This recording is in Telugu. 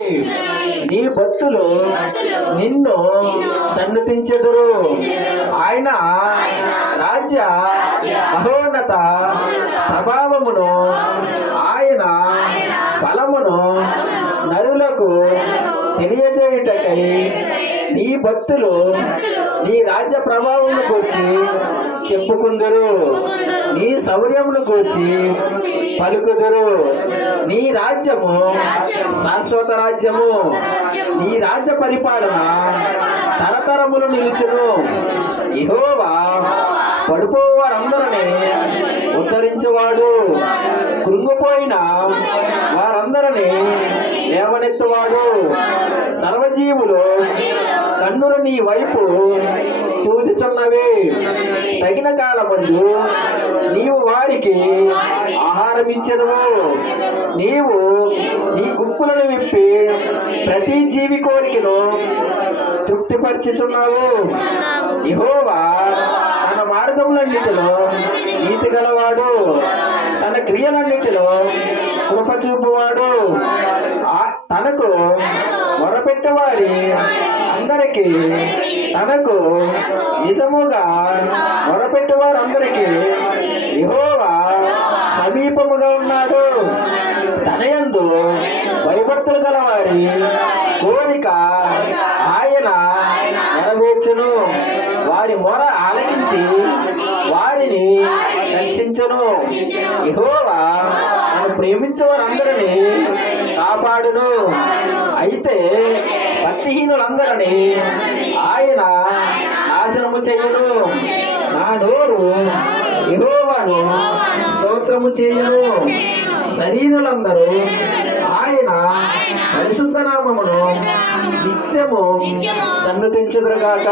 నీ భక్తులు నిన్ను సన్నతించెదురు. ఆయన రాజ్య మహోన్నత ప్రభావమును ఆయన బలమును నరులకు తెలియజేయుటకై నీ భక్తులు నీ రాజ్య ప్రభావమును గురించి చెప్పుకుందరు. శౌర్యమును కూర్చి పలుకుదురు. నీ రాజ్యము శాశ్వత రాజ్యము నీ రాజ్య పరిపాలన తరతరములు నిలుచును. ఇహోవా పడిపో వారందరినీ ఉద్ధరించేవాడు. కృంగిపోయిన వారందరినీ లేవనెత్తువాడు. సర్వజీవులు కన్నులు నీ వైపు చూచుచున్నవి. తగిన కాలమందు నీవు వారికి ఆహారం ఇచ్చెదవు నీవు నీ గుప్పులను విప్పి ప్రతి జీవి కోరికను తృప్తిపరిచుచున్నావు. యెహోవా తన మార్గములన్నిటిలో నీతి గలవాడు. తన క్రియలన్నిటిలో కృప చూపువాడు. ఆ- తనకు మొరపెట్టేవారి అందరికీ తనకు నిజముగా మొరపెట్టేవారందరికీ యెహోవా సమీపముగా ఉన్నాడు. తనయందు భయభక్తులు గలవారి కోరిక ఆయన నెరవేర్చును. వారి మొర ఆలకించి వారిని రక్షించను. యెహోవా ప్రేమించే వారందరినీ కాపాడును. అయితే భక్తిహీనులందరినీ ఆయన నాశనము చెయ్యను నా నోరు యెహోవాను స్తోత్రము చేయను. శరీరులందరూ ఆయన పరిశుద్ధ నామమును నిత్యము సన్నతించుదురుగాక.